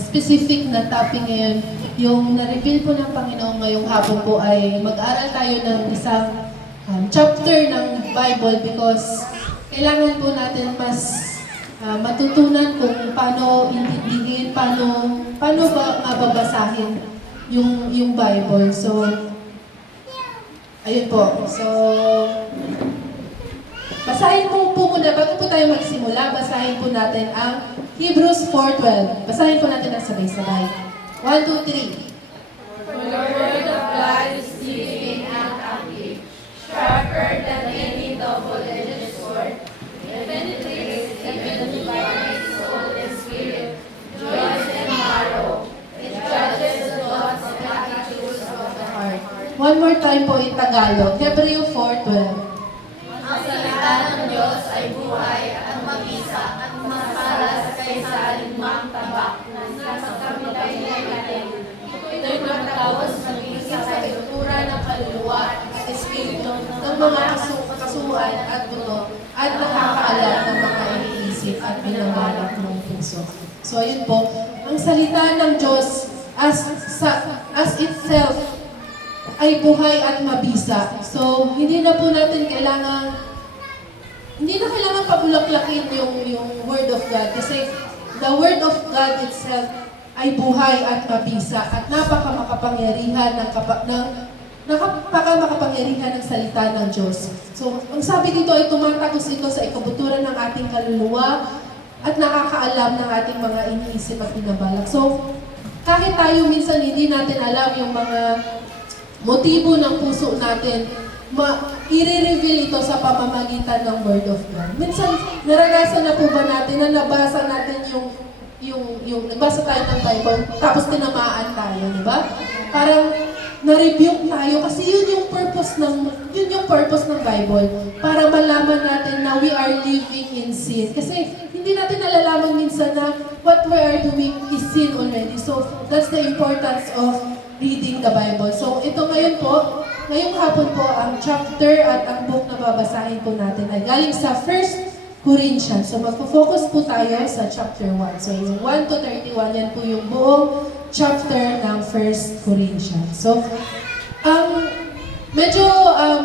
specific na topic ngayon. Yung na-reveal po ng Panginoon ngayong hapon po ay mag-aral tayo ng isang chapter ng Bible because kailangan po natin mas matutunan kung paano intindihin, paano ba mababasahin yung Bible. So, ayun po. So, basahin po muna, bago po tayo magsimula, basahin po natin ang Hebrews 4:12. Basahin po natin ang sabay-sabay. 1, 2, 3. For the word of God is living and active, sharper than any double-edged sword, and penetrates even to dividing soul and spirit, joints and marrow. It judges the thoughts and attitudes of the heart. One more time po in Tagalog. Hebrew 4:12. Ang salita ng Diyos ay buhay at mabisa at masalas kaysa alinmang tabak na nasa kamay natin. Ito'y matapos maging sa kaitura ng kaluluwa at espiritu Ng mga kasuhan at buto at nakakaalam ng mga iniisip at binabalak ng puso. So ayun po, ang salita ng Diyos as itself ay buhay at mabisa. So hindi na kailangan pabulaklakin yung Word of God kasi the Word of God itself ay buhay at mabisa at napakamakapangyarihan ng salita ng Diyos. So, ang sabi dito ay tumatagos ito sa ikabuturan ng ating kaluluwa at nakakaalam ng ating mga iniisip at binabalak. So, kahit tayo minsan hindi natin alam yung mga motibo ng puso natin, i-reveal ito sa pamamagitan ng Word of God. Minsan, naranasan na po ba natin na nabasa natin yung nagbasa tayo ng Bible, tapos tinamaan tayo, di ba? Parang na-rebuke tayo kasi yun yung purpose ng Bible, para malaman natin na we are living in sin. Kasi hindi natin nalalaman minsan na what we are doing is sin already. So, that's the importance of reading the Bible. So, ito ngayong hapon po, ang chapter at ang book na babasahin po natin ay galing sa 1 Corinthians. So, magpo-focus po tayo sa chapter 1. So, yung 1 to 31, yan po yung buong chapter ng 1 Corinthians. So, medyo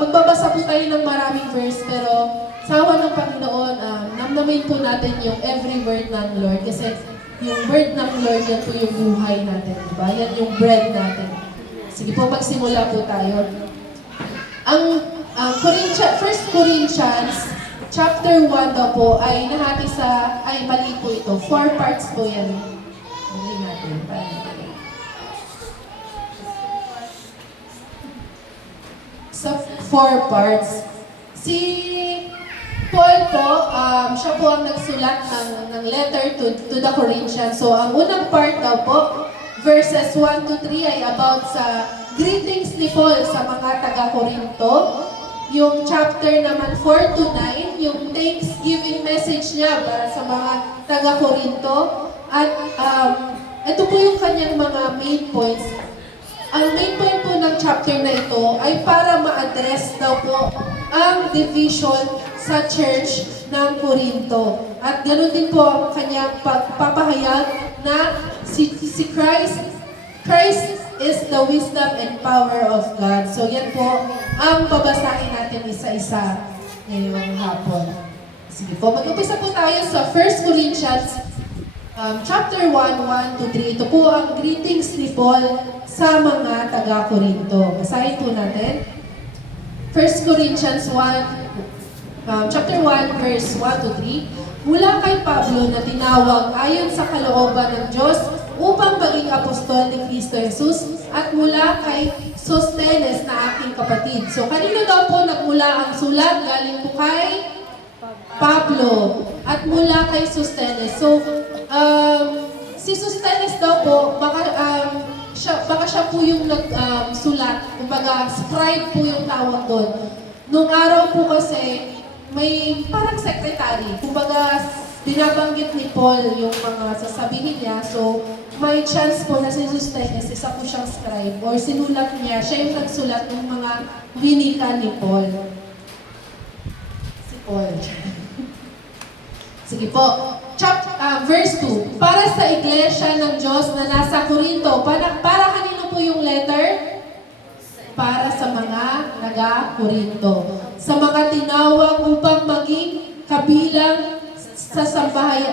magbabasa po tayo ng maraming verse, pero sa awa ng Panginoon, namnamin po natin yung every word ng Lord. Kasi yung word ng Lord, yan po yung buhay natin, diba? Yan yung bread natin. Sige po, magsimula po tayo. Ang 1 Corinthians chapter 1 daw po ay nahati mali po ito. 4 parts po yan. Mali natin. Sa 4 parts. Si Paul po, siya po ang nagsulat ng letter to the Corinthians. So, ang unang part daw po, verses 1 to 3 ay about sa greetings ni Paul sa mga taga-Corinto. Yung chapter naman 4 to 9, yung thanksgiving message niya para sa mga taga-Corinto. At ito po yung kanyang mga main points. Ang main point po ng chapter na ito ay para ma-address daw po ang division sa church ng Corinto. At ganoon din po ang kanyang pagpapahayag na si Christ is the wisdom and power of God. So yan po ang babasahin natin isa-isa ngayong hapon. Sige po, mag-umpisa po tayo sa 1 Corinthians chapter 1, 1 to 3. Ito po ang greetings ni Paul sa mga taga-Corinto. Basahin po natin. 1 Corinthians 1, chapter 1, verse 1 to 3. Mula kay Pablo na tinawag ayon sa kalooban ng Diyos upang maging apostol ni Cristo Jesus, at mula kay Sostenes na aking kapatid. So, kanino daw po nagmula ang sulat? Galing po kay Pablo. At mula kay Sostenes. So, si Sostenes daw po, baka siya po yung nagsulat. Kumbaga, scribe po yung tawag doon. Nung araw po kasi, may parang secretary. Kumbaga, binabanggit ni Paul yung mga sasabihin niya. So, may chance po na si Sostenes, isa po siyang scribe or sinulat niya. Siya yung nagsulat ng mga winika ni Paul. Si Paul. Sige po. Verse 2, para sa iglesia ng Diyos na nasa Corinto. Para kanino po yung letter? Para sa mga taga-Corinto. Sa mga tinawag upang maging kabilang sa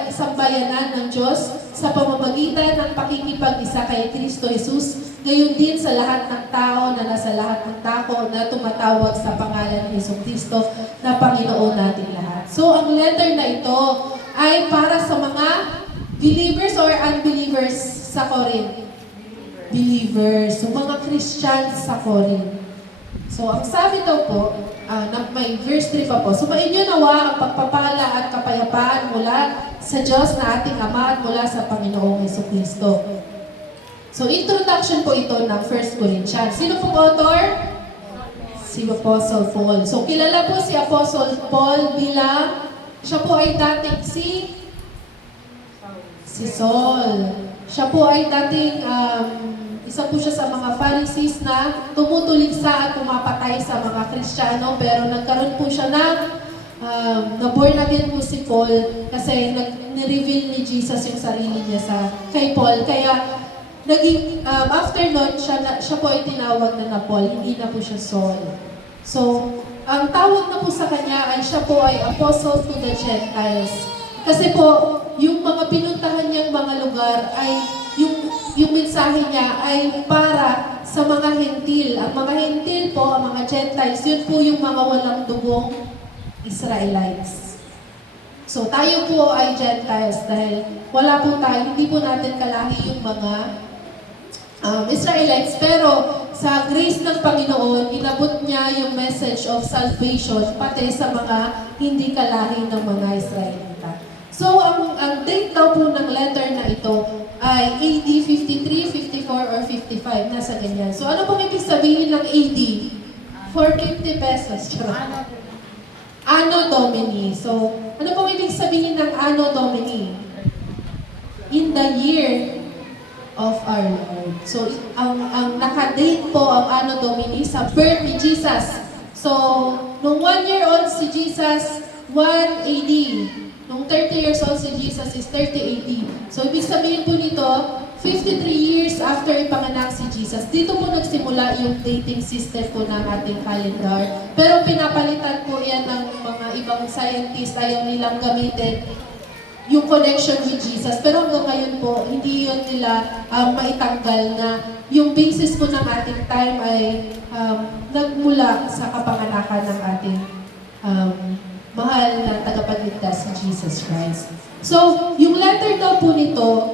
sambayanan ng Diyos sa pamamagitan ng pakikipag-isa kay Kristo Jesus, gayon din sa lahat ng tao na nasa lahat ng tao na tumatawag sa pangalan ni Hesus Kristo na Panginoon nating lahat. So, ang letter na ito ay para sa mga believers or unbelievers sa Corinth. Believers, so mga Christians sa Corinth. So, ang sabi daw po, may verse 3 pa po, sumainyo nawa ang pagpapala at kapayapaan mula sa Diyos na ating Ama at mula sa Panginoong Jesucristo. So, introduction po ito ng 1 Corinthians. Sino pong author? Si Apostle Paul. So, kilala po si Apostle Paul bilang, siya po ay dating si Saul. Siya po ay dating, isa po siya sa mga Pharisees na tumutuligsa at pumapatay sa mga Kristiyano, pero nagkaroon po siya ng na-born again po si Paul kasi ni-reveal ni Jesus yung sarili niya kay Paul. Kaya naging, after nun, siya po ay tinawag na Paul, hindi na po siya Saul. So, ang tawag na po sa kanya ay siya po ay Apostle to the Gentiles. Kasi po, yung mga pinuntahan niyang mga lugar ay yung mensahe niya ay para sa mga hentil. Ang mga hentil po, ang mga Gentiles, yun po yung mga walang dugong Israelites. So tayo po ay Gentiles dahil wala po tayo, hindi po natin kalahi yung mga Israelites. Pero sa grace ng Panginoon, inabot niya yung message of salvation pati sa mga hindi kalahi ng mga Israelita. So, ang date daw po ng letter na ito ay AD 53, 54, or 55. Nasa ganyan. So, ano pong ibig sabihin ng AD? For 50 pesos. Anno Domini. So, ano pong ibig sabihin ng Anno Domini? In the year of our Lord. So, ang nakadate po ang Anno Domini sa birth ni Jesus. So, nung 1 year old si Jesus, 1 AD. Nung 30 years old si Jesus is 30 AD. So, ibig sabihin po nito, 53 years after ipanganak si Jesus. Dito po nagsimula yung dating system po ng ating calendar. Pero pinapalitan po yan ng mga ibang scientists, ayaw nilang gamitin yung connection with Jesus. Pero hanggang ngayon po, hindi yun nila maitanggal na yung basis po ng ating time ay nagmula sa kapanganakan ng ating mahal na tagapagligtas si Jesus Christ. So, yung letter daw po nito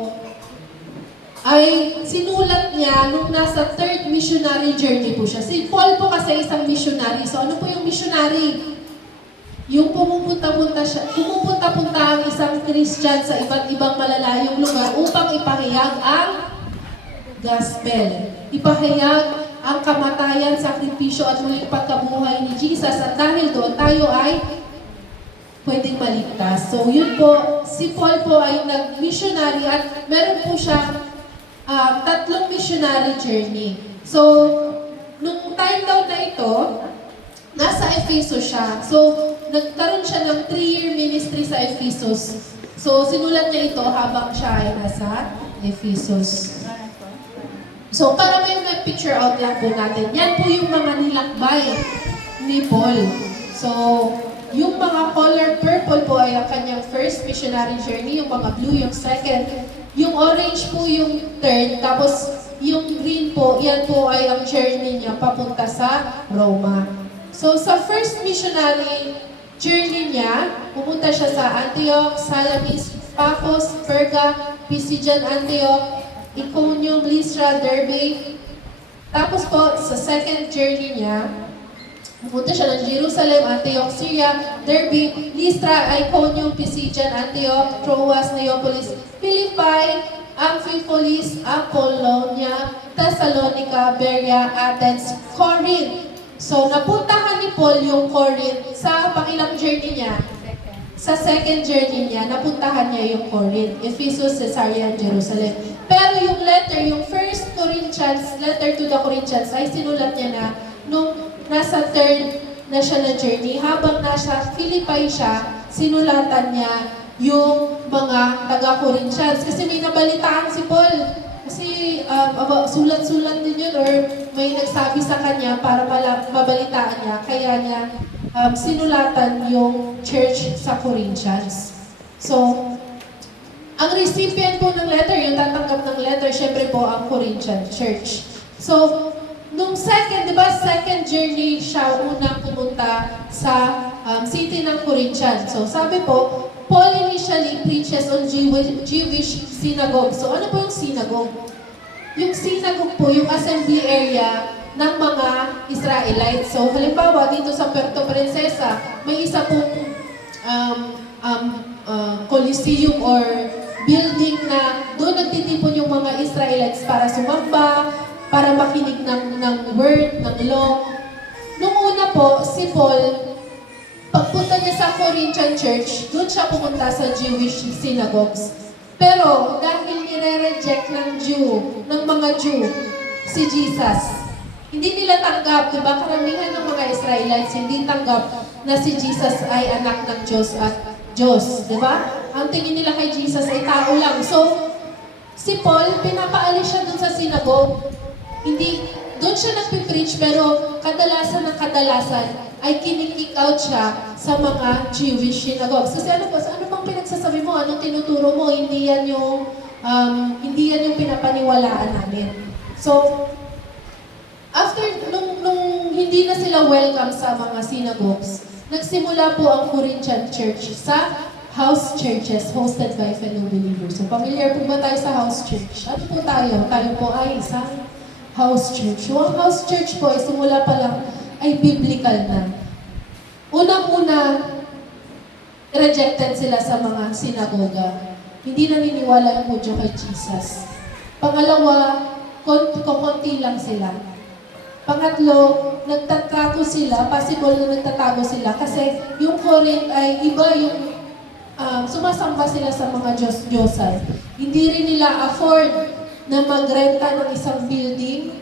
ay sinulat niya nung nasa third missionary journey po siya. Si Paul po kasi isang missionary. So, ano po yung missionary? Yung pumupunta-punta ang isang Christian sa iba't ibang malalayong lugar upang ipahayag ang gospel. Ipahayag ang kamatayan, sakripisyo at muling pagkabuhay ni Jesus. At dahil doon, tayo ay pwedeng maligtas. So, yun po, si Paul po ay nag-missionary at meron po siya tatlong missionary journey. So, nung time daw na ito, nasa Ephesus siya. So, nagkaroon siya ng 3-year ministry sa Ephesus. So, sinulat niya ito habang siya ay nasa Ephesus. So, para may picture out lang po natin, yan po yung mga nilakbay ni Paul. So, yung mga color purple po ay ang kanyang first missionary journey, yung mga blue yung second, yung orange po yung third, tapos yung green po, yan po ay ang journey niya papunta sa Roma. So sa first missionary journey niya, pumunta siya sa Antioch, Salamis, Paphos, Perga, Pisidian, Antioch, Iconium, Lystra, Derbe. Tapos po sa second journey niya, pumunta siya ng Jerusalem, Antioch, Syria, Derbe, Lystra, Iconium, Pisidian, Antioch, Troas, Neapolis, Philippi, Amphipolis, Apollonia, Thessalonica, Berea, Athens, Corinth. So, napuntahan ni Paul yung Corinth sa pangilang journey niya. Sa second journey niya, napuntahan niya yung Corinth, Ephesus, Caesarea, Jerusalem. Pero yung letter, yung first Corinthians, letter to the Corinthians, ay sinulat niya na nung nasa third na siya na journey. Habang nasa Philippi siya, sinulatan niya yung mga taga-Corinthians. Kasi may nabalitaan si Paul. Kasi sulat-sulat din yun or may nagsabi sa kanya para mabalitaan niya. Kaya niya sinulatan yung church sa Corinthians. So, ang recipient po ng letter, yung tatanggap ng letter, syempre po ang Corinthian church. So, nung second, di ba, second journey siya unang pumunta sa city ng Corinthian. So, sabi po, Paul initially preaches on Jewish synagogue. So, ano po yung synagogue? Yung synagogue po, yung assembly area ng mga Israelites. So, halimbawa, dito sa Puerto Princesa, may isa pong coliseum or building na doon nagtitipon yung mga Israelites para sumamba, para makinig ng word, ng law. Nung una po, si Paul, pagpunta niya sa Corinthian church, doon siya pumunta sa Jewish synagogues. Pero dahil nire-reject ng mga Jew, si Jesus, hindi nila tanggap, di ba? Karamihan ng mga Israelites hindi tanggap na si Jesus ay anak ng Diyos at Diyos, di ba? Ang tingin nila kay Jesus ay tao lang. So, si Paul, pinapaalis siya doon sa synagogue. Hindi, doon siya nagpipreach, pero kadalasan ay kinikick out siya sa mga Jewish synagogues. Kasi ano bang pinagsasabi mo? Anong tinuturo mo? Hindi yan yung pinapaniwalaan namin. So, after, nung hindi na sila welcome sa mga synagogues, nagsimula po ang Corinthian church sa house churches hosted by fellow believers. So, familiar po ba tayo sa house church? Ano po tayo? Tayo po ay isang house church. So, ang house church po ay simula pa lang ay biblical na. Unang-una, rejected sila sa mga sinagoga. Hindi naniniwala yung Hudyo kay Jesus. Pangalawa, konti lang sila. Pangatlo, nagtatago sila, possible na nagtatago sila kasi yung Corinth ay iba yung sumasamba sila sa mga Diyos-Diyosan. Hindi rin nila afford na magrenta ng isang building.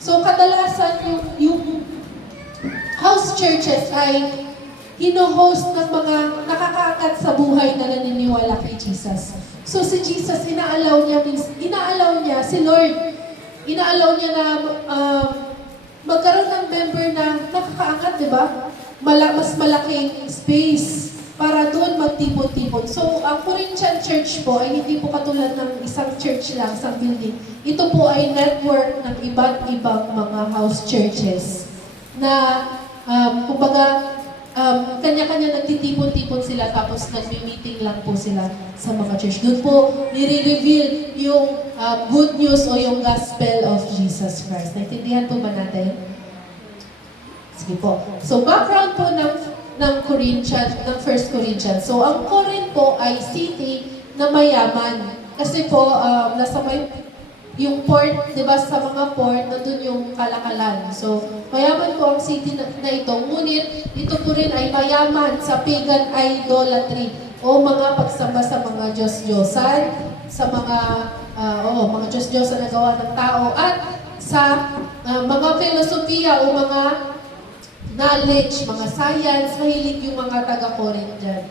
So kadalasan yung house churches ay hino-host ng mga nakakaangat sa buhay na naniniwala kay Jesus. So si Jesus, inaalaw niya si Lord, inaalaw niya na magkaroon ng member na nakakaangat, di ba? Mas malaking space para doon magtipon-tipon. So, ang Corinthian church po ay hindi po katulad ng isang church lang, isang building. Ito po ay network ng iba't ibang mga house churches na, kumbaga, kanya-kanya nagtitipon-tipon sila tapos nagmi-meeting lang po sila sa mga church. Doon po nire-reveal yung good news o yung gospel of Jesus Christ. Naintindihan po ba natin? Sige po. So, background po ng First Corinthians. So, ang Corinth po ay city na mayaman. Kasi po, nasa yung port, di ba, sa mga port, nandun yung kalakalan. So, mayaman po ang city na ito. Ngunit, ito po rin ay mayaman sa pagan idolatry o mga pagsamba sa mga Diyos-Diyosan, sa mga Diyos-Diyosan na gawa ng tao, at sa mga filosofiya o mga knowledge, mga science, mahilig yung mga taga-Corinth dyan.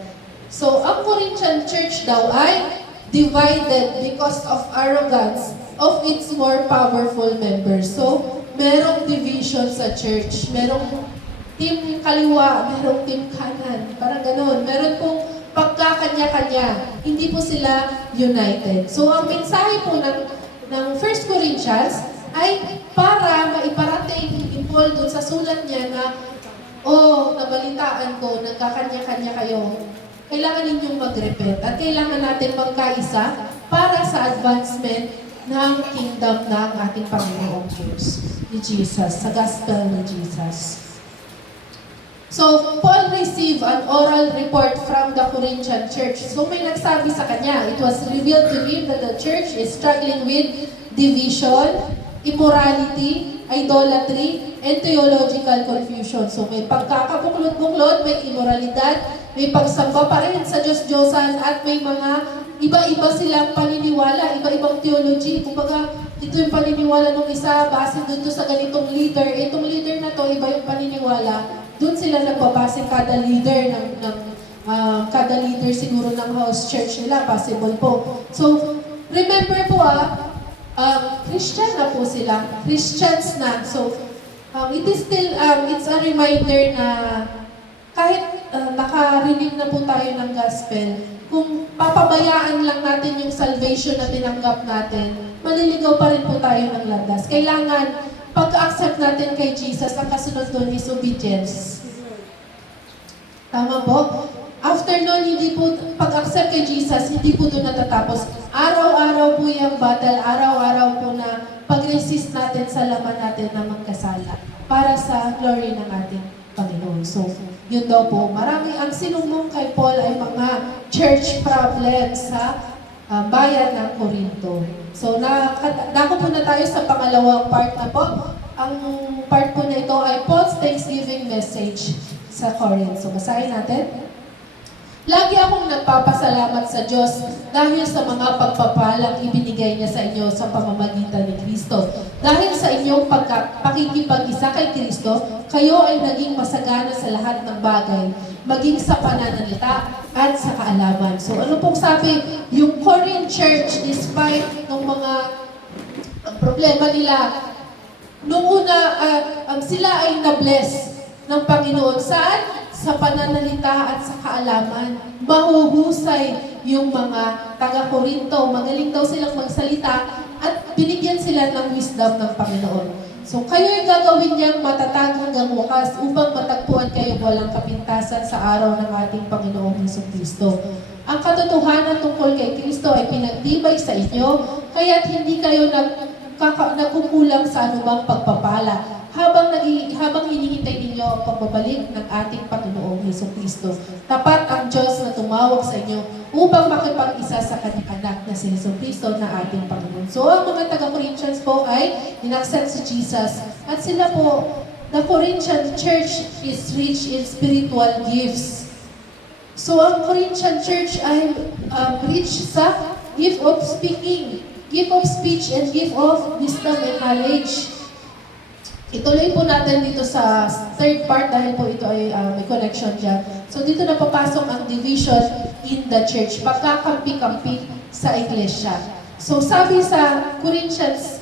So, ang Corinthian church daw ay divided because of arrogance of its more powerful members. So, merong division sa church. Merong team kaliwa, merong team kanan. Parang gano'n. Meron pong pagkakanya-kanya. Hindi po sila united. So, ang mensahe po ng 1 Corinthians ay para maiparating ni Paul dun sa sulat niya na nabalitaan ko, nagkakanya-kanya kayo. Kailangan ninyong mag-repent at kailangan natin magkaisa para sa advancement ng kingdom ng ating Panginoong Diyos, ni Jesus, sa gospel ni Jesus. So, Paul received an oral report from the Corinthian church. So, may nagsabi sa kanya, it was revealed to him that the church is struggling with division, immorality, idolatry, and theological confusion. So, may pagkakabuklod-buklod, may immoralidad, may pagsamba pa rin sa Diyos-Diyosan, at may mga iba-iba silang paniniwala, iba-ibang theology. Kumbaga, ito yung paniniwala ng isa, base dito sa ganitong leader. Itong leader na to, iba yung paniniwala. Doon sila nagbabase kada leader kada leader siguro ng house church nila, possible po. So, remember po Christian na po sila, Christians na. So, it is still, it's a reminder na kahit nakarinig na po tayo ng gospel, kung papabayaan lang natin yung salvation na tinanggap natin, maliligaw pa rin po tayo ng landas. Kailangan, pag-accept natin kay Jesus, ang kasunod doon is obedience. Tama po? After nun, hindi po, pag-accept kay Jesus, hindi po doon natatapos. Araw-araw po yung battle, araw-araw po na pag-resist natin sa laman natin na magkasala para sa glory ng ating Panginoon. So, yun daw po. Marami ang sinumbong kay Paul ay mga church problems sa bayan ng Corinto. So, dako po na tayo sa pangalawang part na po. Ang part po na ito ay Paul's Thanksgiving message sa Corinth. So, basahin natin. Lagi akong nagpapasalamat sa Diyos dahil sa mga pagpapalang ibinigay niya sa inyo sa pamamagitan ni Kristo. Dahil sa inyong pakikipag-isa kay Kristo, kayo ay naging masagana sa lahat ng bagay, maging sa pananalita at sa kaalaman. So ano pong sabi? Yung Corinth Church, despite ng mga problema nila, nung una, sila ay na-bless ng Panginoon. Saan? Sa pananalita at sa kaalaman. Mahuhusay yung mga taga-Korinto. Magaling daw silang magsalita at binigyan sila ng wisdom ng Panginoon. So kayo'y gagawin niyang matatag hanggang wakas upang matagpuan kayo walang kapintasan sa araw ng ating Panginoong Jesucristo. Ang katotohanan tungkol kay Kristo ay pinagtibay sa inyo, kaya't hindi kayo nagkukulang sa anumang pagpapala habang hinihintay ninyo ang pagbabalik ng ating Panginoong Jesucristo. Tapat ang Diyos na tumawag sa inyo upang makipag-isa sa kanyang anak na si Jesucristo na ating Panginoon. So, ang mga taga-Corinthians po ay inaccept si Jesus. At sila po, the Corinthian church is rich in spiritual gifts. So, ang Corinthian church ay rich sa gift of speaking, gift of speech, and gift of wisdom and knowledge. Ituloy po natin dito sa third part dahil po ito ay may connection dyan. So dito na papasok ang division in the church, pagkakampi-kampi sa iglesia. So sabi sa Corinthians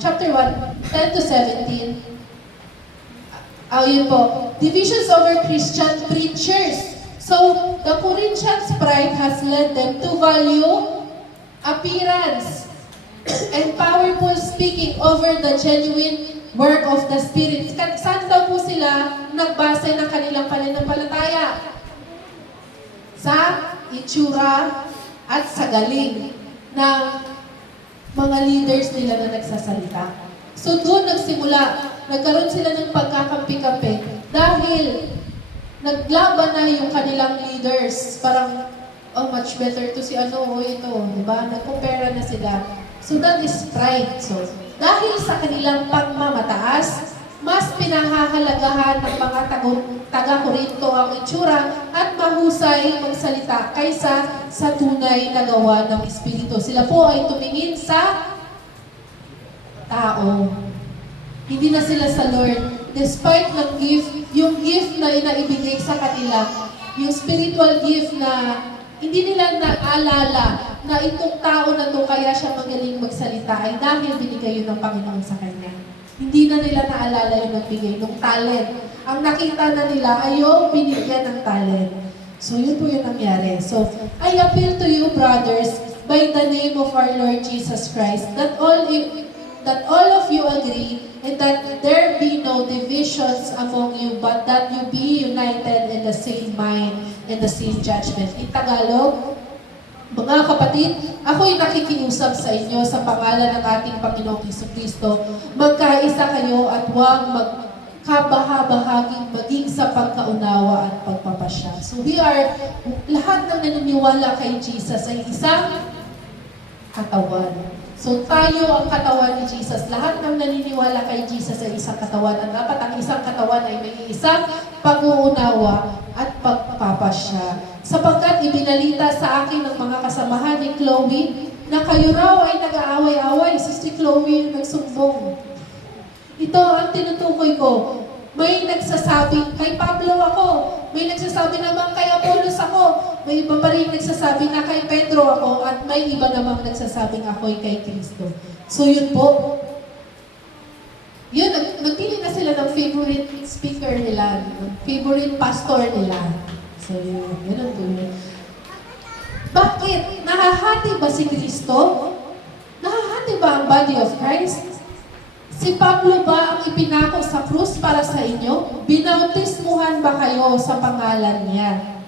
chapter 1, 10 to 17, yun po, divisions over Christian preachers. So the Corinthians' pride has led them to value appearance and powerful speaking over the genuine work of the Spirit. Saan daw po sila nagbase ng kanilang pananampalataya? Sa itsura at sa galing ng mga leaders nila na nagsasalita. So doon nagsimula, nagkaroon sila ng pagkakampi-kampi dahil naglaban na yung kanilang leaders. Parang, much better to si ito, diba? Nagkumpara na sila. So that is pride. So, dahil sa kanilang pagmamataas, mas pinahahalagahan ng mga taga-Korinto ang itsura at mahusay magsalita kaysa sa tunay na gawa ng Espiritu. Sila po ay tumingin sa tao. Hindi na sila sa Lord. Despite ng gift, yung gift na inaibigay sa kanila, yung spiritual gift na hindi nila naalala na itong tao na to kaya siya magaling magsalita ay dahil binigay yun ng Panginoon sa kanya. Hindi na nila naalala yung nagbigay ng talent. Ang nakita na nila ay yung binigyan ng talent. So yun po yung nangyari. So I appeal to you, brothers, by the name of our Lord Jesus Christ, that all of you agree and that there be no divisions among you, but that you be united in the same mind and the same judgment. In Tagalog, mga kapatid, ako'y nakikiusap sa inyo sa pangalan ng ating Panginoong Jesucristo. Magkaisa kayo at huwag magkabaha-bahaging maging sa pagkaunawa at pagpapasya. So lahat ng naniniwala kay Jesus ay isang katawan. So tayo ang katawan ni Jesus. Lahat ng naniniwala kay Jesus ay isang katawan. At dapat ang isang katawan ay may isang pag-uunawa at pagpapasya. Sapagkat ibinalita sa akin ng mga kasamahan ni Chloe na kayo raw ay nag-aaway-away. So si Chloe yung nagsumbong. Ito ang tinutukoy ko. May nagsasabi, kay Pablo ako. May nagsasabi naman kay Apollo ako. May iba pa rin nagsasabi na kay Pedro ako at may iba namang nagsasabing ako'y kay Kristo. So yun po. Yun, nagpili na sila ng favorite speaker nila, ng favorite pastor nila. So yun, ganun po yun. Bakit? Nahahati ba si Kristo? Nahahati ba ang body of Christ? Si Pablo ba ang ipinako sa krus para sa inyo? Binautismuhan ba kayo sa pangalan niya?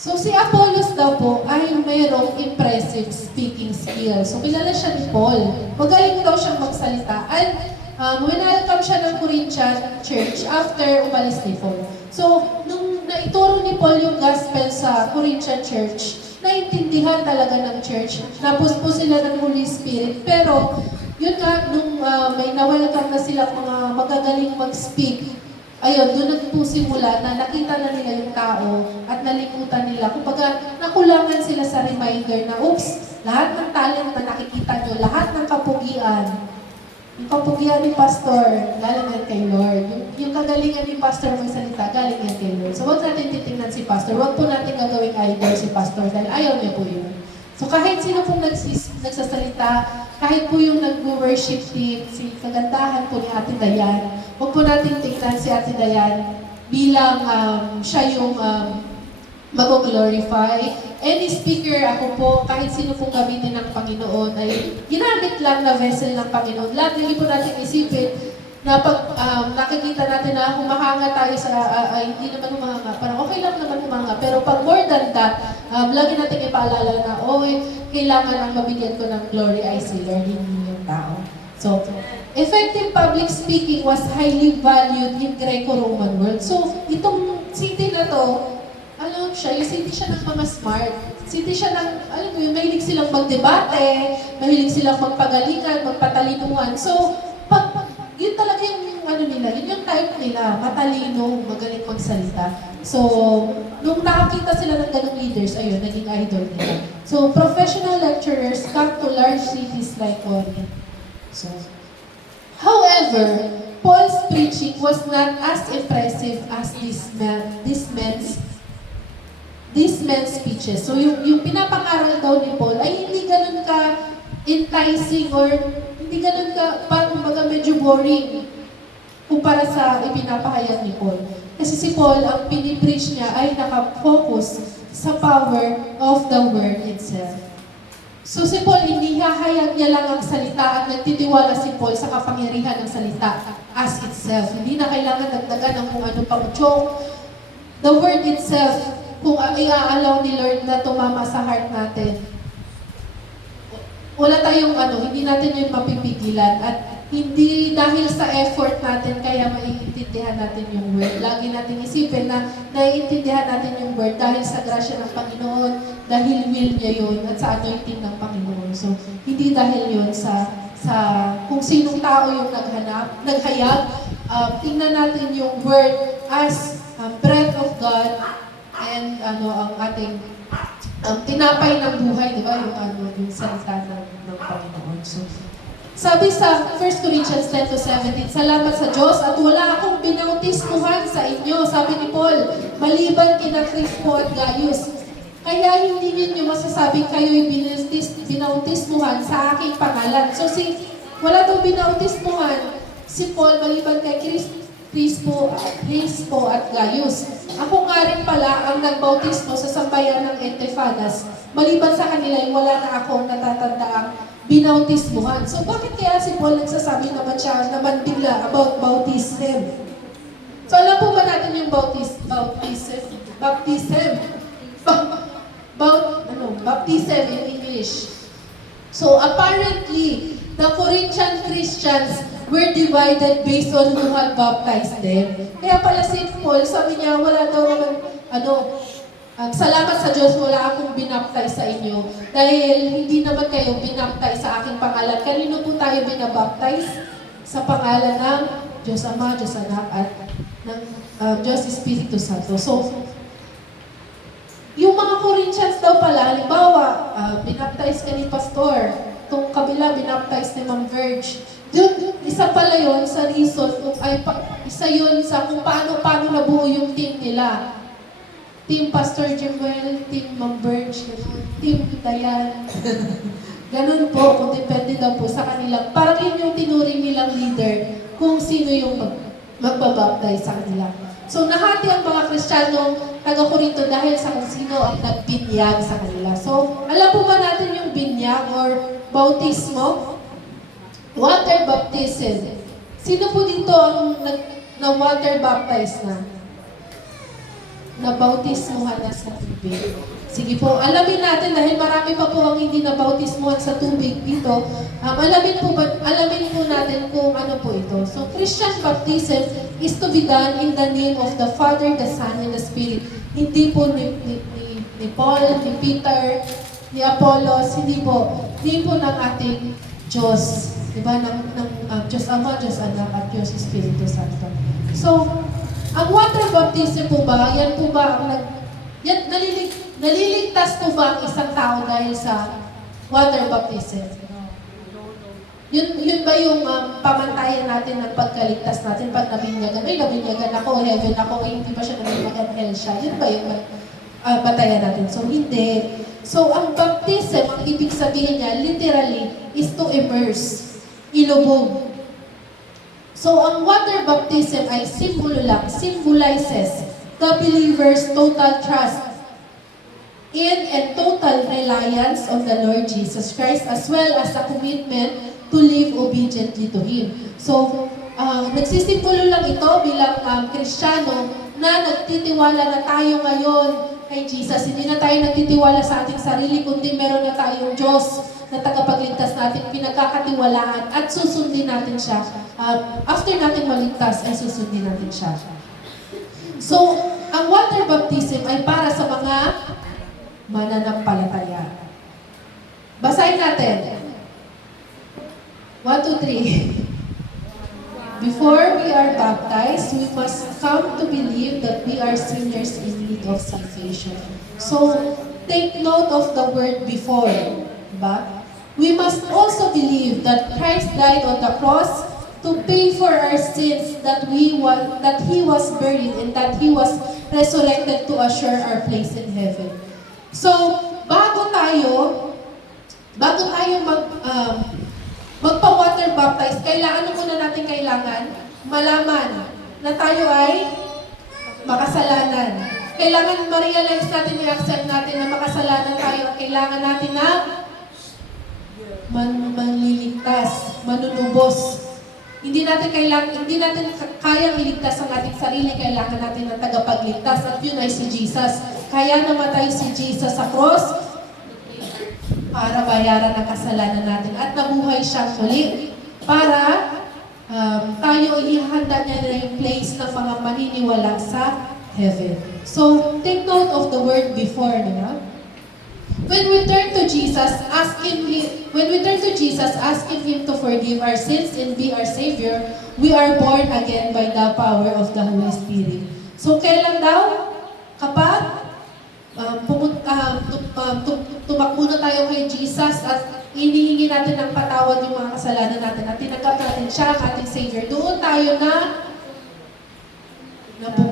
So si Apollos daw po ay mayroong impressive speaking skill. So kilala siya ni Paul. Magaling daw siyang magsalita. And winelcome siya ng Corinthian church after umalis ni Paul. So nung naituro ni Paul yung gospel sa Corinthian church, naintindihan talaga ng church. Napos po sila ng Holy Spirit. Pero yun nga, nung may na-welcome na sila mga magagaling mag-speak, ayun, doon na po simula na nakita na nila yung tao at nalimutan nila. Kumbaga, nakulangan sila sa reminder na, oops, lahat ng talent na nakikita nyo, lahat ng kapugian, yung kapugian ni Pastor, galing yan kay Lord. Yung kagalingan ni Pastor magsalita, galing yan kay Lord. So, huwag natin titingnan si Pastor. Huwag po natin gagawing idol si Pastor dahil ayaw niya po yun. So, kahit sino pong nagsasalita, kahit po yung nag-worship team, si kagandahan po ni Ate Dayan, huwag po natin tingnan si Ate Dayan bilang siya yung mag-glorify. Any speaker, ako po, kahit sino pong gamitin ng Panginoon, ay ginamit lang na vessel ng Panginoon. Lagi po natin isipin na pag nakikita natin na humahanga tayo sa, hindi naman humahanga, parang okay lang naman humahanga, pero pag more than that, lagi natin ipaalala na, kailangan ang mabigyan ko ng glory ay si Lord, hindi yung tao. So, effective public speaking was highly valued in Greco-Roman world. So, itong city na to, alam siya, yung city siya ng mga smart. City siya ng, alam mo yun, mahilig silang magdebate, mahilig silang magpagalingan, magpatalinuhan. So, yun talaga yung ano nila, yun yung type nila, matalino, magaling magsalita. So, nung nakakita sila ng ganung leaders, ayun, naging idol nila. So, professional lecturers come to large cities like Corinth. So, however, Paul's preaching was not as impressive as this men's speeches. So, yung pinapangaral daw ni Paul ay hindi ganun ka enticing or hindi ganun ka, parang medyo boring kumpara sa ipinapahayag ni Paul. Kasi si Paul, ang pinipreach niya ay nakafocus sa power of the word itself. So si Paul, hindi hahayag niya lang ang salita at nagtitiwala si Paul sa kapangyarihan ng salita as itself. Hindi na kailangan dagdagan ng kung ano pang joke. The word itself, kung i-allow ni Lord na tumama sa heart natin, wala tayong hindi natin yun mapipigilan at hindi dahil sa effort natin kaya maiintindihan natin yung word. Lagi natin isipin na naiintindihan natin yung word dahil sa grasya ng Panginoon, dahil will niya yun at sa anointing ng Panginoon. So, hindi dahil yun sa kung sinong tao yung naghayag. Tingnan natin yung word as breath of God and ang ating tinapay ng buhay, di ba? Yung salita ng Panginoon. So, sabi sa 1 Corinthians 10-17, salamat sa Diyos at wala akong binautismuhan sa inyo, sabi ni Paul, maliban kina Crispo at Gaius. Kaya hindi ninyo masasabing kayo'y binautismuhan sa aking pangalan. So, wala daw binautismuhan si Paul maliban kay Crispo at Gaius. Ako nga rin pala ang nagbautismo sa sambayan ng Epaphroditus. Maliban sa kanila, wala na ako natatandaang binautismuhan. So bakit kaya si Paul nagsasabi naman siya naman bigla about bautism? So alam po ba natin yung bautism? Baptism in English. So apparently, the Corinthian Christians were divided based on who had baptized them. Kaya pala si Paul, sabi niya, wala daw naman, salamat sa Diyos, wala akong binaptize sa inyo. Dahil hindi naman kayo binaptize sa aking pangalan. Kanino po tayo binabaptize? Sa pangalan ng Diyos Ama, Diyos Anak, at ng Diyos Espiritu Santo. So, yung mga Corinthians daw pala, halimbawa, binaptize ka ni Pastor, itong kabila, binaptize ni Ma'am Verge. Isa pala yun sa reason, isa yun sa kung paano nabuo yung team nila. Team Pastor Jemuel, Team Ma'am Birch, Team Dayan. Ganun po, kung depende daw po sa kanila. Parang yun yung tinuring nilang leader kung sino yung magbabaptize sa kanila. So nahati ang mga Kristiyanong taga-Corinto dahil sa kung sino ang nagbinyag sa kanila. So alam po ba natin yung binyag or bautismo? Water baptism. Sino po dito ang na water baptized na? Nabautismuhan na sa tubig. Sige po, alamin natin dahil marami pa po ang hindi nabautismuhan sa tubig dito. Alamin po natin kung ano po ito. So, Christian baptism is to be done in the name of the Father, the Son, and the Spirit. Hindi po ni Paul, ni Peter, ni Apollos, hindi po. Hindi po ng ating Diyos. Diba? Ng Diyos Ama, Diyos Anak, at Diyos Espiritu Santo. So, ang water baptism po ba, yan po ba ang naliligtas po ba ang isang tao dahil sa water baptism? Yun ba yung pamantayan natin ng pagkaligtas natin pag nabinyagan? Ay, nabinyagan ako, heaven ako, hindi pa siya nabinyagan, hell siya. Yun ba yung batayan natin? So, hindi. So, ang baptism, ang ibig sabihin niya, literally, is to immerse, ilubog. So, ang water baptism ay simbolo lang, symbolizes the believer's total trust in and total reliance on the Lord Jesus Christ as well as a commitment to live obediently to Him. So, nagsisimbolo lang ito bilang Kristiyano na nagtitiwala na tayo ngayon kay Jesus. Hindi na tayo nagtitiwala sa ating sarili, kundi meron na tayong Diyos na tagapagligtas natin, pinagkakatiwalaan at susundin natin siya. After natin maligtas, ay susundin natin siya. So, ang water baptism ay para sa mga mananampalataya. Basahin natin. 1, 2, 3. Before we are baptized, we must come to believe that we are sinners in need of salvation. So, take note of the word before. Diba? We must also believe that Christ died on the cross to pay for our sins, that He was buried, and that He was resurrected to assure our place in heaven. So, bago tayo magpa-water baptize, ano muna natin kailangan? Malaman na tayo ay makasalanan. Kailangan ma-realize natin, i-accept natin na makasalanan tayo. Kailangan natin na manliligtas, manunubos. Hindi natin kayang iligtas ang ating sarili, kailangan natin ng tagapagligtas at yun ay si Jesus. Kaya namatay si Jesus sa cross para bayaran ang kasalanan natin at nabuhay siyang muli para tayo ihahanda niya na yung place ng mga maniniwala sa heaven. So, take note of the word before, diba? When we turn to Jesus, asking Him to forgive our sins and be our Savior, we are born again by the power of the Holy Spirit. So, kailan daw? Kapag tumakbo na tayo kay Jesus at inihingi natin ng patawad yung mga kasalanan natin at tinanggap natin siya ang ating Savior. Doon tayo na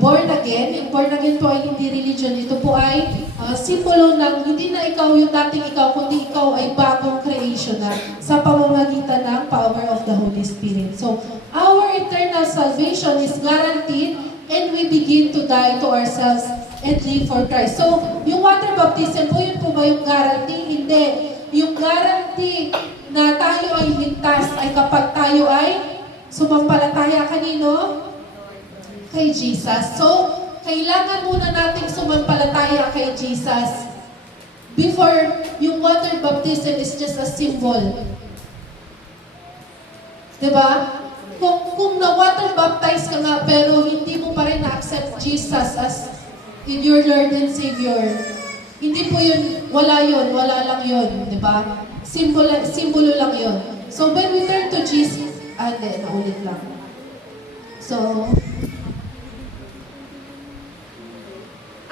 born again. Yung born again po ay hindi religion. Ito po ay simbolo ng hindi na ikaw yung dating ikaw, kundi ikaw ay bagong creation na sa pamamagitan ng power of the Holy Spirit. So, our eternal salvation is guaranteed and we begin to die to ourselves and live for Christ. So, yung water baptism po, yun po ba yung guarantee? Hindi. Yung guarantee na tayo ay ligtas ay kapag tayo ay sumampalataya kanino? Kay Jesus. So, kailangan muna nating sumampalataya kay Jesus before yung water baptism is just a symbol. Diba? Kung na-water baptize ka nga pero hindi mo pa rin na-accept Jesus as in your Lord and Savior, hindi po yun, wala lang yun, diba? Simbolo lang yun. So, when we turn to Jesus, naulit lang. So,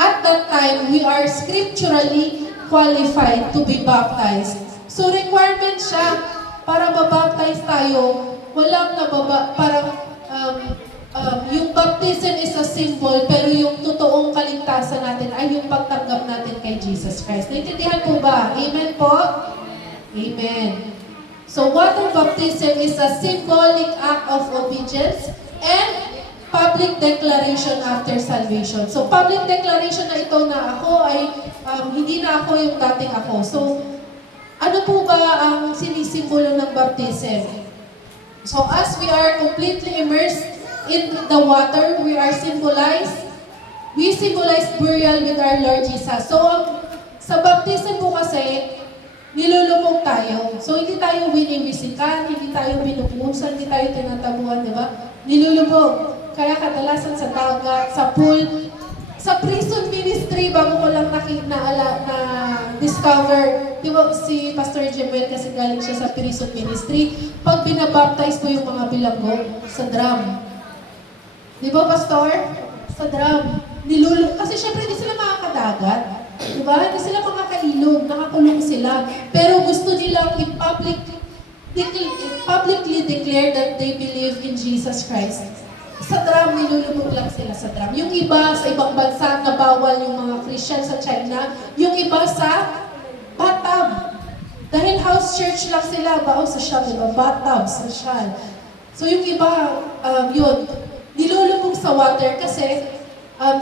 at that time, we are scripturally qualified to be baptized. So, requirement siya para mabaptize tayo. Walang yung baptism is a symbol, pero yung totoong kaligtasan natin ay yung pagtanggap natin kay Jesus Christ. Naintindihan po ba? Amen po? Amen. So water baptism is a symbolic act of obedience and public declaration after salvation. So public declaration na ito na ako ay hindi na ako yung dating ako. So ano po ba ang sinisimbolo ng baptism? So as we are completely immersed in the water, we symbolize burial with our Lord Jesus. So sa baptism po kasi, nilulubog tayo. So, hindi tayo winibisikan, hindi tayo binubuhusan, hindi tayo tinatabuhan, di ba? Nilulubog. Kaya kadalasan sa dagat, sa pool, sa prison ministry, bago ko lang na-discover, di ba, si Pastor Jemel kasi galing siya sa prison ministry, pag binabaptize po yung mga bilanggo sa drum. Di ba, Pastor? Sa drum. Nilulubog. Kasi syempre, hindi sila makakadagat. Diba? Hindi sila makakailog, nakakulong sila. Pero gusto nilang publicly declare that they believe in Jesus Christ. Sa drum, nilulubog lang sila sa drum. Yung iba sa ibang bansa na bawal yung mga Christian sa China, yung iba sa bathtub. Dahil house church lang sila, bao social, diba? Bathtub, social. So yung iba, yun, nilulubog sa water kasi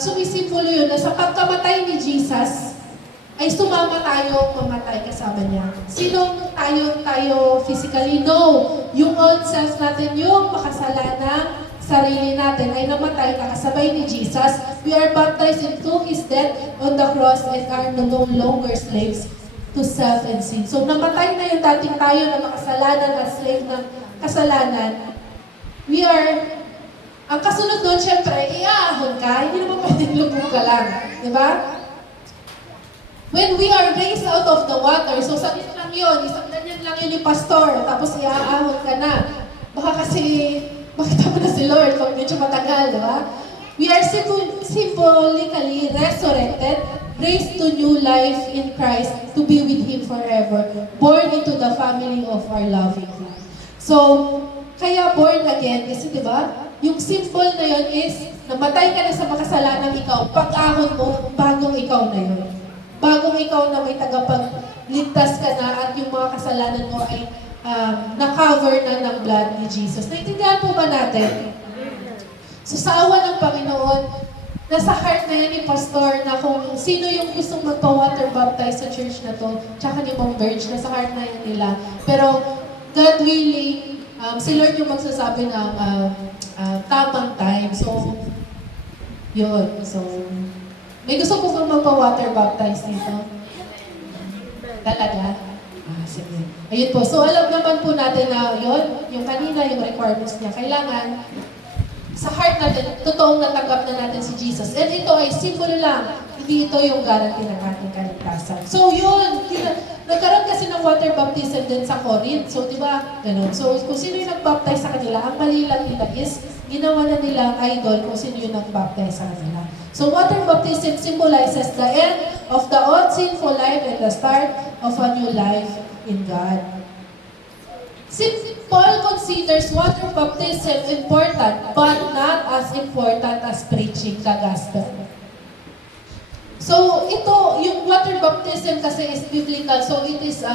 sumisimbolo yun na sa pagkamatay ni Jesus, ay sumama tayo, mamatay kasama niya. Sino tayo physically? No. Yung old self natin, yung makasalanang sarili natin ay namatay kakasabay ni Jesus. We are baptized into His death on the cross and are no longer slaves to self and sin. So namatay na yung dating tayo na makasalanan, na slave ng kasalanan. We are ang kasunod doon, syempre, iaahon ka, hindi naman pwedeng lubog ka lang. Di ba? When we are raised out of the water, so saglit lang yun, isang ganyan lang yun yung pastor, tapos iaahon ka na. Baka kasi, makita mo na si Lord pag medyo matagal, di ba? We are symbolically resurrected, raised to new life in Christ, to be with Him forever, born into the family of our loving God. So, kaya born again, kasi di ba? Yung symbol na yun is, namatay ka na sa makasalanang ikaw, pag-ahon mo, bagong ikaw na yun. Bagong ikaw na may tagapagligtas ka na at yung mga kasalanan mo ay na-cover na ng blood ni Jesus. Naintindihan po ba natin? So sa awa ng Panginoon, nasa heart na yan ni Pastor na kung sino yung gustong magpa-water baptize sa church na to, tsaka ni Ma'am Verge, nasa heart na yan nila. Pero God willing, si Lord yung magsasabi ng tamang time. So, yun. So, may gusto po kang magpa-water baptize dito? Talaga? Sige. Ayun po. So, alam naman po natin na yun, yung kanina, yung requirements niya. Kailangan, sa heart natin, totoong natanggap na natin si Jesus. And ito ay simple lang. Hindi ito yung guarantee ng ating kaligtasan. So, yun. Nagkaroon kasi ng water baptism din sa Corinth. So, di ba? Ganun. So, kung sino yung nag-baptize sa kanila, ang mali lang nila is, ginawa na nilang idol kung sino yung nag-baptize sa kanila. So, water baptism symbolizes the end of the old sinful life and the start of a new life in God. Paul considers water baptism important, but not as important as preaching the gospel. So, ito, yung water baptism kasi is biblical, so it is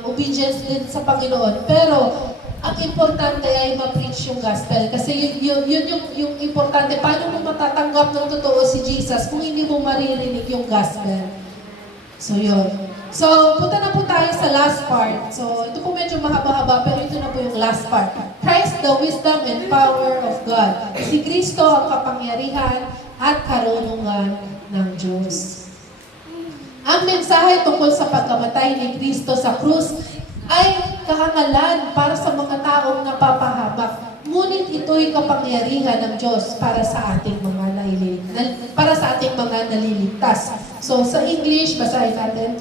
obedience din sa Panginoon. Pero, ang importante ay ma-preach yung gospel. Kasi yun yung importante. Paano mo matatanggap ng totoo si Jesus kung hindi mo maririnig yung gospel? So, yun. So, punta na po tayo sa last part. So, ito po medyo mahaba-haba, pero ito na po yung last part. Christ, the wisdom and power of God. Si Kristo ang kapangyarihan at karunungan ng Diyos. Ang mensahe tungkol sa pagkamatay ni Kristo sa krus ay kahangalan para sa mga taong napapahabak. Ngunit ito'y kapangyarihan ng Diyos para sa ating mga naliligtas. So sa English, basahin natin.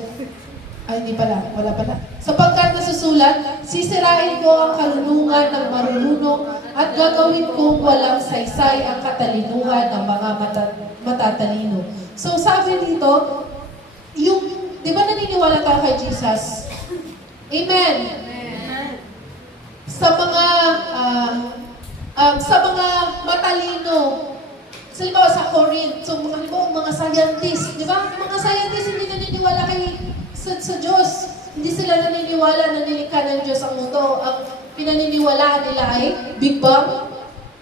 Ay, hindi pala. Wala pala. Sapagkat nasusulat, sisirain ko ang karunungan ng marunong at gagawin kong walang saysay ang katalinuhan ng mga matatalino. So sabi dito, di ba naniniwala tayo kay Jesus? Amen. Sa mga matalino. So, halimbawa sa Corinth, so halimbawa mga scientists, di ba? Mga scientists hindi naniniwala sa Diyos. Hindi sila naniniwala na nilikha ng Diyos ang mundo. Ang pinaniniwalaan nila ay Big Bang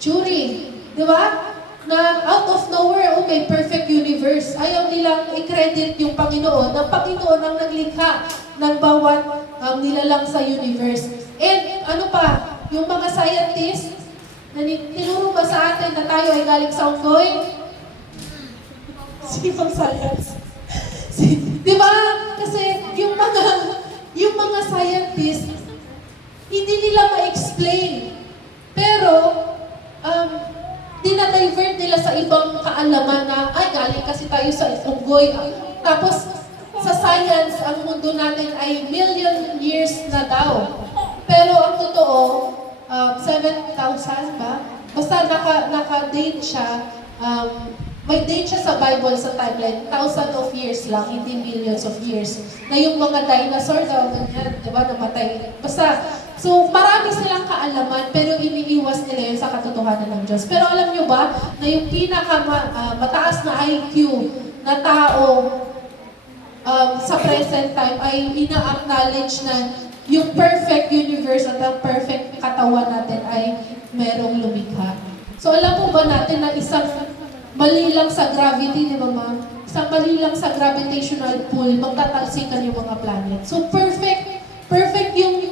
Theory. Di ba? Na out of nowhere, may perfect universe. Ayaw nilang i-credit yung Panginoon na Panginoon ang naglikha ng bawat nilalang sa universe. And ano pa, yung mga scientists, na tinuro ba sa atin na tayo ay galing sa unggoy? Sinong science? Di ba? Kasi yung mga scientists, hindi nila ma-explain. Pero, dinadivert nila sa ibang kaalaman na, ay, galing kasi tayo sa unggoy. Tapos, sa science, ang mundo natin ay million years na daw. Pero ang totoo, 7,000 ba? Basta naka-date siya, may date siya sa Bible sa timeline, thousands of years lang, hindi millions of years. Na yung mga dinosaur daw, ganyan, di ba, namatay. Basta, so marami silang kaalaman, pero iniiwas nila yun sa katotohanan ng Diyos. Pero alam nyo ba, na yung mataas na IQ na tao sa present time ay ina-acknowledge na yung perfect universe at ang perfect katawan natin ay merong lumikha. So alam po ba natin na isang mali lang sa gravity, di ba ma'am? Isang mali lang sa gravitational pull, magtatalsikan yung mga planet. So perfect yung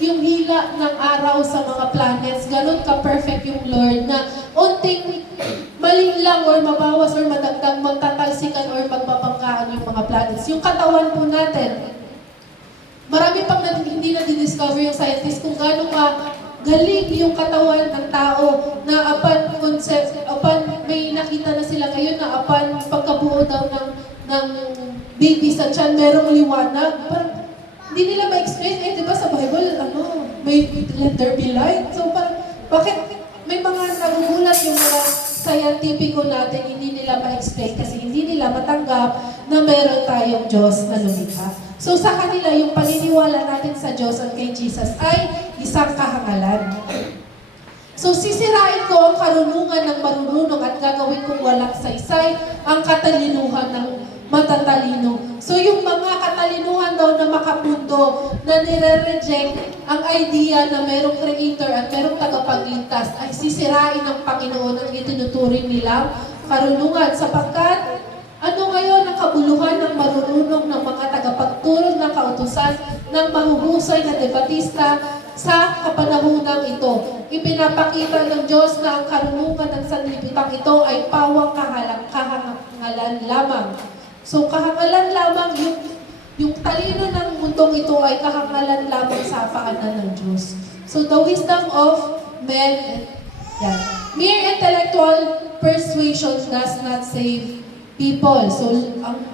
hila ng araw sa mga planets. Ganon ka-perfect yung Lord na unting mali lang or mabawas or madagdag, magtatalsikan or magbabangkaan yung mga planets. Yung katawan po natin, marami pang hindi na di-discover yung scientists kung gaano ka galing yung katawan ng tao na upon may nakita na sila ngayon na upon pagkabuo daw ng baby sa tiyan, merong liwanag. Parang hindi nila ma-explain. Di ba sa Bible, may let there be light. So parang, bakit may mga nagugulat yung mga scientifico natin, hindi nila ma-explain kasi hindi nila matanggap na meron tayong Diyos na lumikha. So sa kanila, yung paniniwala natin sa Diyos at kay Jesus ay isang kahangalan. So sisirain ko ang karunungan ng marununong at gagawin kong walang saysay ang katalinuhan ng matatalino. So yung mga katalinuhan daw na makapundo na nire-reject ang idea na merong creator at merong tagapagligtas ay sisirain ng Panginoon ang itinuturing nilang karunungan sapagkat ano ngayon ang kabuluhan ng marunong ng mga tagapagturo ng kautusan ng mahuhusay na debatista sa kapanahunang ito? Ipinapakita ng Diyos na ang karunungan ng sanlibutan ito ay pawang kahangalan lamang. So kahangalan lamang yung talino ng mundong ito ay kahangalan lamang sa paanan ng Diyos. So the wisdom of men, mere intellectual persuasion does not save people. So,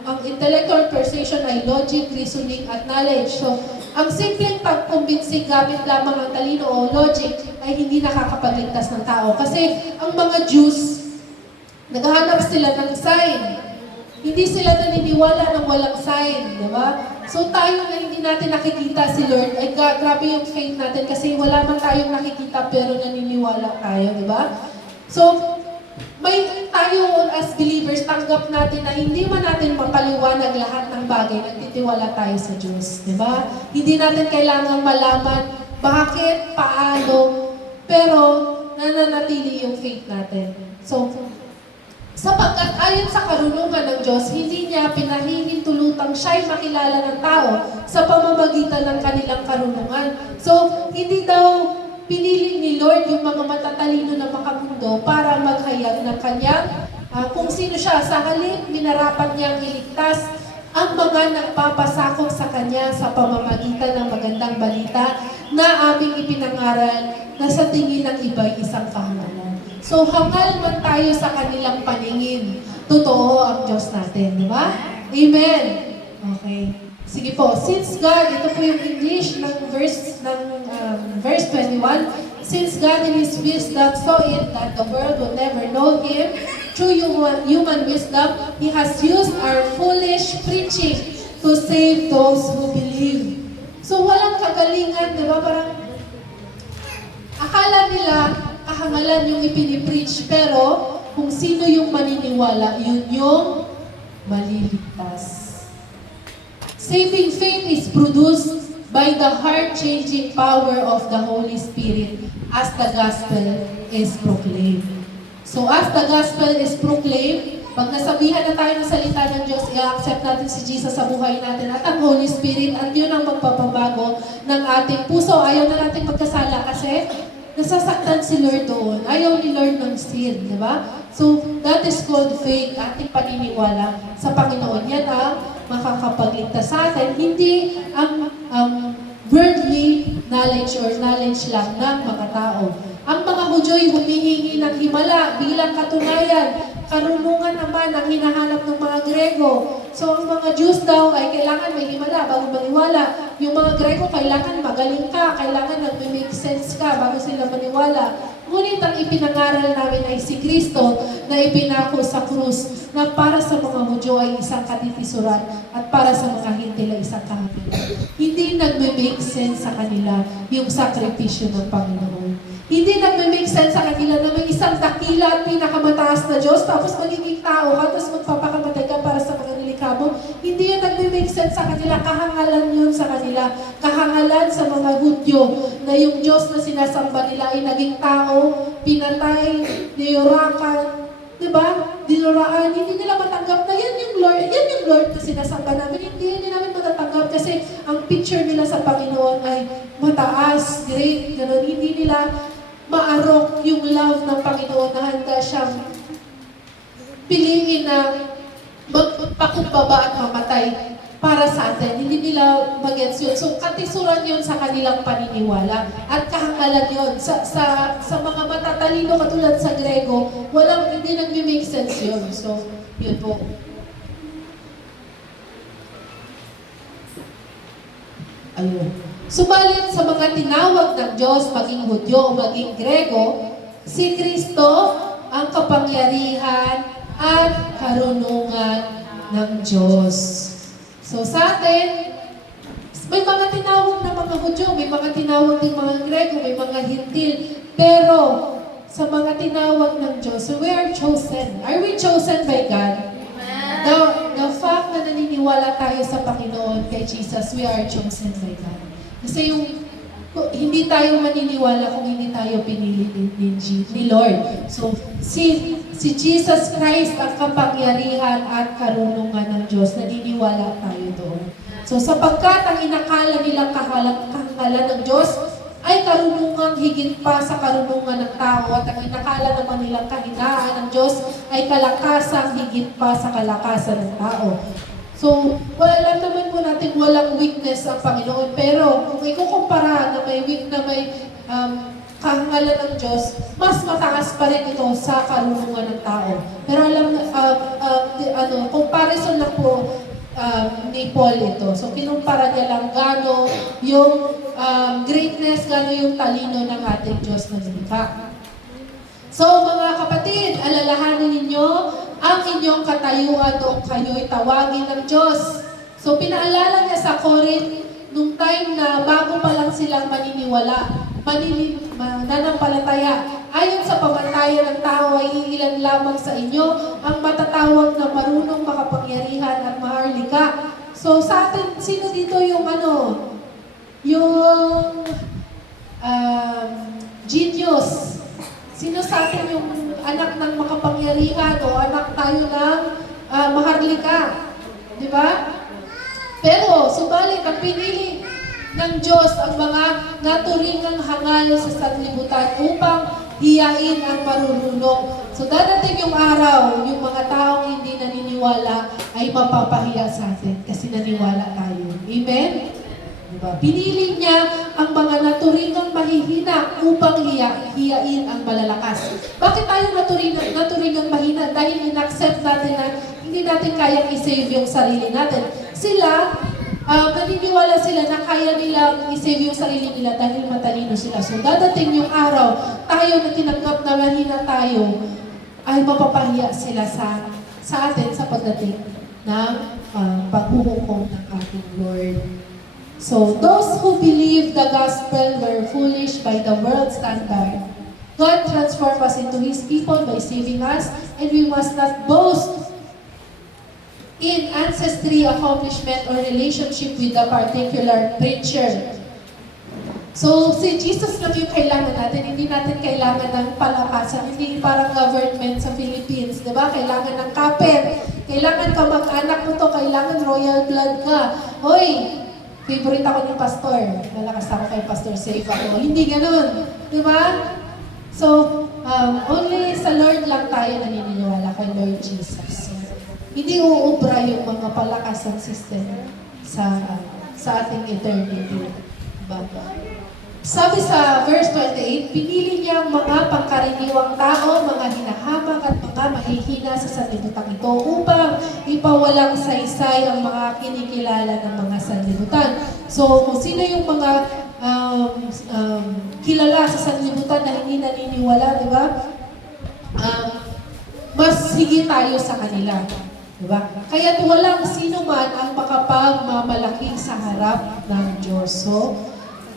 ang intellectual persuasion ay logic, reasoning, at knowledge. So, ang simpleng pagkumbinsi gamit lamang ang talino o logic ay hindi nakakapagligtas ng tao. Kasi ang mga Jews, naghahanap sila ng sign. Hindi sila naniniwala ng walang sign, di ba? So tayo na hindi natin nakikita si Lord, ay grabe yung faith natin kasi wala man tayong nakikita pero naniniwala tayo, di ba? So, may tayo as believers, tanggap natin na hindi man natin mapaliwanag lahat ng bagay, nagtitiwala tayo sa Diyos, di ba? Hindi natin kailangang malaman bakit, paano, pero nananatili yung faith natin. So, sapagkat ayon sa karunungan ng Diyos, hindi niya pinahihintulutang siya'y makilala ng tao sa pamamagitan ng kanilang karunungan. So, hindi daw pinili ni Lord yung mga matatalino na makamundo para maghayag ng kanyang kung sino siya. Sa halip, minarapat niyang iligtas ang mga nagpapasakop sa kanya sa pamamagitan ng magandang balita na aming ipinangaral na sa tingin ng iba'y isang kahangalan. So, hangal man tayo sa kanilang paningin, totoo ang Diyos natin, di ba? Amen! Okay. Sige po, since God, ito po yung English ng verse 21, since God in His wisdom saw it that the world would never know Him, through human wisdom, He has used our foolish preaching to save those who believe. So walang kagalingan, di ba? Parang akala nila, kahangalan yung ipinipreach, pero kung sino yung maniniwala, yun yung maliligtas. Saving faith is produced by the heart-changing power of the Holy Spirit as the gospel is proclaimed. So as the gospel is proclaimed, pag nasabihan na tayo ng salita ng Diyos, i-accept natin si Jesus sa buhay natin at ang Holy Spirit, at yun ang magpapabago ng ating puso. Ayaw na natin magkasala kasi nasasaktan si Lord doon. Ayaw ni Lord ng sin, di ba? So, that is called faith, ating paniniwala sa Panginoon. Yan ang makakapagligtas sa atin, hindi ang worldly knowledge or knowledge lang ng mga tao. Ang mga Hudyo'y humihingi ng himala bilang katunayan. Karunungan naman ang hinahanap ng mga Grego. So, ang mga Jews daw ay kailangan may himala bago maniwala. Yung mga Grego, kailangan magaling ka, kailangan nag-make sense ka bago sila maniwala. Ngunit ang ipinangaral namin ay si Kristo na ipinako sa krus na para sa mga Hudyo ay isang katitisuran at para sa mga Hintil ay isang kahapilan. Hindi nag-make sense sa kanila yung sakripisyo ng Panginoon. Hindi nag-make sense sa kanila na may isang dakila at pinakamataas na Diyos, tapos magiging tao ka, tapos magpapakamatay ka para sa mga nilikabo. Hindi yun nag-make sense sa kanila. Kahangalan yun sa kanila. Kahangalan sa mga Hudyo na yung Diyos na sinasamba nila ay naging tao, pinatay, niyurakan, diba? Dinuraan. Hindi nila matanggap na yan yung Lord na sinasamba namin. Hindi namin matatanggap kasi ang picture nila sa Panginoon ay mataas, great, gano'n. Hindi nila maarok yung love ng Panginoon na handa siyang piliin na magpakumbaba at mamatay para sa atin. Hindi nila mag-gets yun. So, katisuran yun sa kanilang paniniwala at kahangalan yun. Sa mga matatalino katulad sa Grego, hindi nag-make sense yun. So, yun po. Ayun. Subalit sa mga tinawag ng Diyos, maging Hudyo o maging Grego, si Kristo ang kapangyarihan at karunungan ng Diyos. So sa atin, may mga tinawag na mga Hudyo, may mga tinawag din mga Grego, may mga Hintil, pero sa mga tinawag ng Diyos, so we are chosen. Are we chosen by God? The fact na naniniwala tayo sa Panginoon kay Jesus, we are chosen by God. Kasi hindi tayo maniniwala kung hindi tayo pinili ni Lord. So, si Jesus Christ ang kapangyarihan at karunungan ng Diyos, naniniwala tayo doon. So, sapagkat ang inakala nilang kahangalan ng Diyos ay karunungang higit pa sa karunungan ng tao at ang inakala naman nilang kahinaan ng Diyos ay kalakasang higit pa sa kalakasan ng tao. So, alam naman po natin walang weakness ang Panginoon, pero kung ikukumpara na may kahangalan ng Diyos, mas mataas pa rin ito sa karunungan ng tao. Pero comparison lang po ni Paul ito. So, kinumpara niya lang gano yung greatness, gano yung talino ng ating Diyos na nilikha. So, mga kapatid, alalahanin ninyo ang inyong katayuan noong kayo'y tawagin ng Diyos. So, pinaalala niya sa Corinth, nung time na bago pa lang silang maniniwala, mananampalataya. Ayon sa pamantayan ng tao ay iilan lamang sa inyo ang matatawag na marunong, makapangyarihan at maharlika. So, sa atin, sino dito yung genius? Sino sa atin yung anak ng makapangyarihan o anak tayo ng maharlika? Di ba? Pero, subalit, ang pinili ng Diyos ang mga naturingang hangal sa sanlibutan upang hiyain ang marurunong. So, dadating yung araw, yung mga taong hindi naniniwala ay mapapahiya sa atin kasi naniwala tayo. Amen? Diba? Pinili niya ang mga naturingang mahihina upang hiyain ang malalakas. Bakit tayo naturingang mahina? Dahil in-accept natin na hindi natin kayang i-save yung sarili natin. Sila, naniniwala sila na kaya nilang i-save yung sarili nila dahil matalino sila. So dadating yung araw, tayo na tinanggap na mahina tayo, ay mapapahiya sila sa atin sa pagdating ng paghuhukom ng ating Lord. So, those who believe the gospel were foolish by the world standard, God transformed us into His people by saving us, and we must not boast in ancestry, accomplishment, or relationship with a particular preacher. So, si Jesus lang yung kailangan natin. Hindi natin kailangan ng palakasan. Hindi parang government sa Philippines, di ba? Kailangan ng kapit. Kailangan ka mag-anak mo to. Kailangan royal blood ka. Hoy, favorite ako ng pastor. Malakas ako kay Pastor Safe ako. Hindi ganun. Di ba? So, only sa Lord lang tayo naniniwala kay Lord Jesus. So, hindi uubra yung mga palakasan system sa ating eternity. Diba? Sabi sa verse 28, pinili niya ang mga pangkaraniwang tao, mga hinahamang at mga mahihina sa sanlibutan ito upang ipawalang saysay ang mga kinikilala ng mga sanlibutan. So, kung sino yung mga kilala sa sanlibutan na hindi naniniwala, di ba? Mas higit tayo sa kanila. Diba? Kaya't walang sino man ang makapagmamalaki sa harap ng Diyos. So,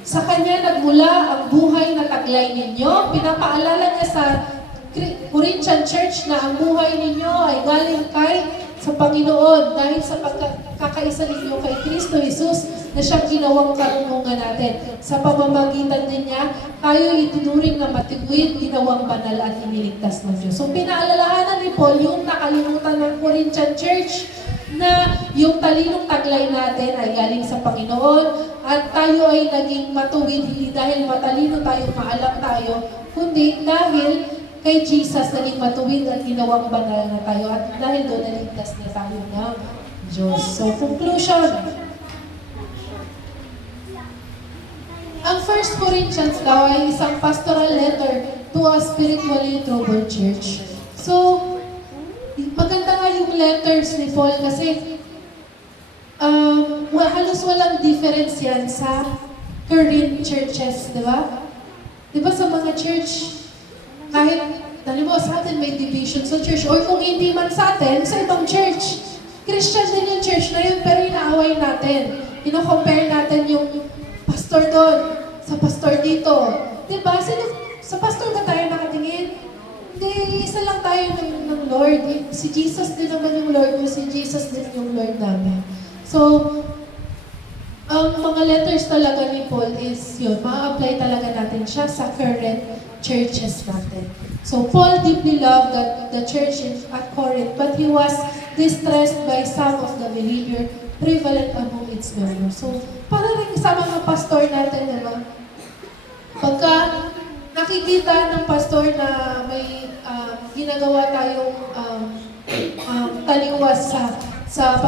sa Kanya nagmula ang buhay na taglay ninyo. Pinapaalala niya sa Corinthian Church na ang buhay ninyo ay galing sa Panginoon dahil sa pagkakaisa ninyo kay Kristo Jesus na siyang ginawang karunungan natin. Sa pamamagitan din niya, tayo itinuring na matuwid, ginawang banal at iniligtas ng Diyos. So pinaalalahanan ni Paul yung nakalimutan ng Corinthian Church na yung talinong taglay natin ay galing sa Panginoon at tayo ay naging matuwid hindi dahil matalino tayo, maalam tayo, kundi dahil kay Jesus naging matuwid at ginawang banal na tayo at dahil doon naligtas na tayo ng Diyos. So, conclusion. Ang 1 Corinthians daw ay isang pastoral letter to a spiritually troubled church. So, maganda nga yung letters ni Paul kasi halos walang difference yan sa current churches, di ba? Di ba sa mga church, kahit, halimbawa sa atin may division sa church, or kung hindi man sa atin, sa ibang church. Christian din yung church na yun, pero inaaway natin. Ino-compare natin yung pastor doon, sa pastor dito. Diba? Sa pastor ba tayo nakatingin? Hindi, isa lang tayo ng Lord. Si Jesus din naman yung Lord mo, si Jesus din yung Lord namin. So, ang mga letters talaga ni Paul is yun, ma-apply talaga natin siya sa current churches natin. So, Paul deeply loved the church at Corinth, but he was distressed by some of the behavior prevalent among its members. So, para rin sa mga pastor natin, diba? Pagka nakikita ng pastor na may ginagawa tayong taliwas sa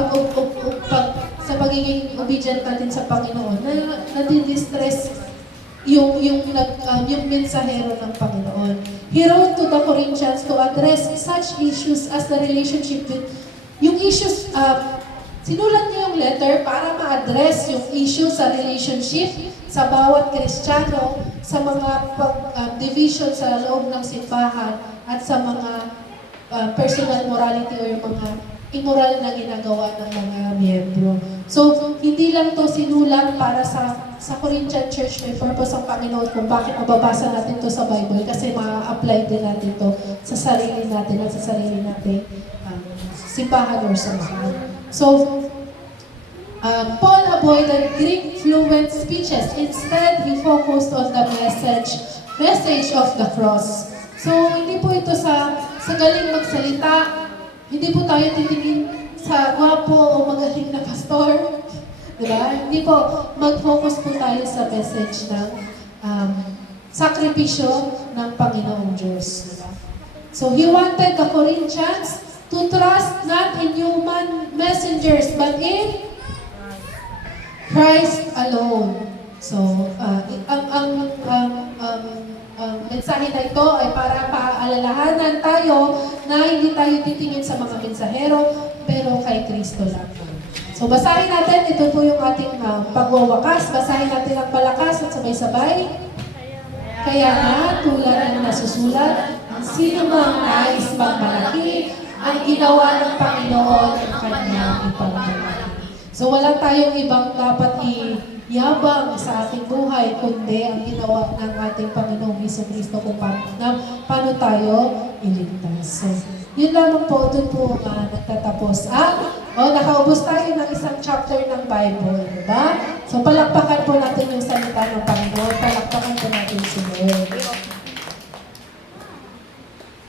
pagiging obedient natin sa Panginoon, na nadidistress yung mensahero ng Panginoon. He wrote to the Corinthians to address such issues as the relationship with yung issues, sinulat niya yung letter para ma-address yung issue sa relationship sa bawat Kristiyano, sa mga division sa loob ng simbahan, at sa mga personal morality o yung mga immoral na ginagawa ng mga miyembro. So, hindi lang to sinulat para sa Corinthian Church, may purpose ang Panginoon kung bakit mababasa natin to sa Bible kasi ma-apply din natin to sa sarili natin at sa sarili natin simbahan or samahan. So, Paul avoided Greek-fluent speeches. Instead, he focused on the message of the cross. So, hindi po ito sa galing magsalita. Hindi po tayo titingin sa gwapo o magaling na pastor. Diba? Hindi po, mag-focus po tayo sa message ng sakripisyo ng Panginoong Diyos. Diba? So, he wanted the Corinthians to trust not in human messengers, but in Christ alone. So, ang mensahe na ito ay para paalalahanan tayo na hindi tayo titingin sa mga mensahero, pero kay Kristo lang. So, basahin natin. Ito po yung ating pagwawakas. Basahin natin ang palakas at sabay-sabay. Kaya na, tulad ng nasusulat, ang sino mang nais magmalaki, ang ginawa ng Panginoon ang kanyang ipagmalaki. So, wala tayong ibang dapat yabang sa ating buhay, kundi ang ginawa ng ating Panginoong Hesus-Kristo kung paano tayo iligtas. So, yun lamang po, doon po nagtatapos. Nakaubos tayo ng isang chapter ng Bible, diba? So, palakpakan po natin yung salita ng Panginoon, palakpakan po natin si Lord.